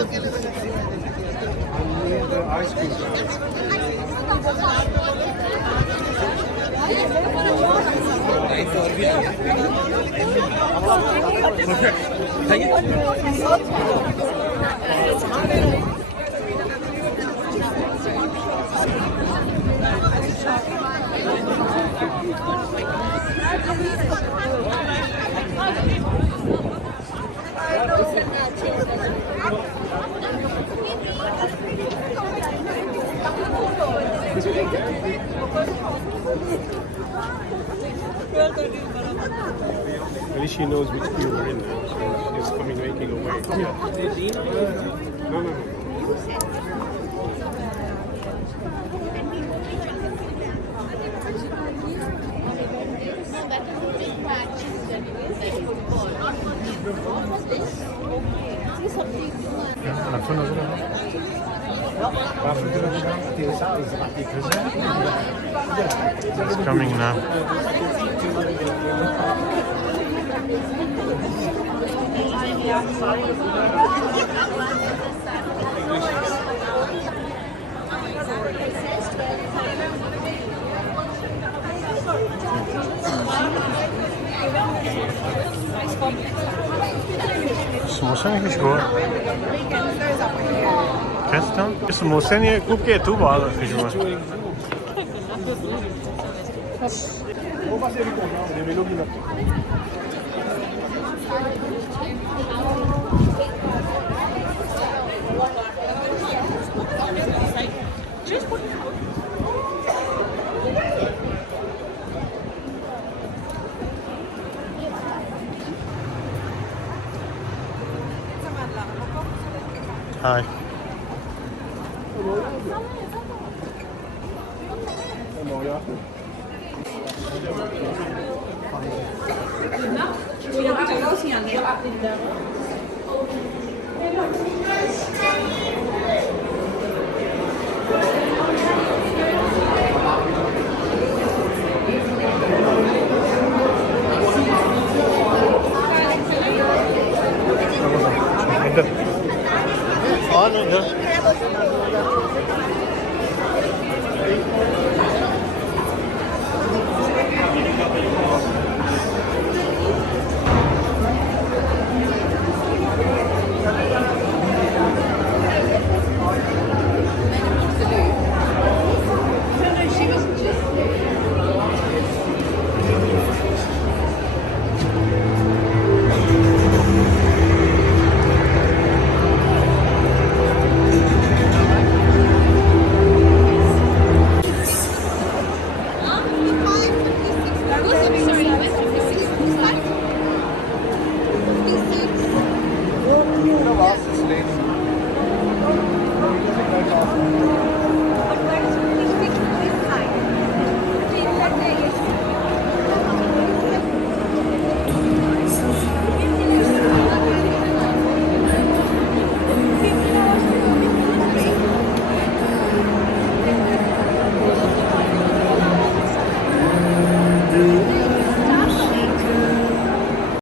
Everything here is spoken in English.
The ice cream. At least she knows which queue we're in now, so she's coming making away. No, no, no. It's coming now. Samosa किसी को कैसा इस समोसे ने cook के तू बाल किसी को Hi. On it, huh?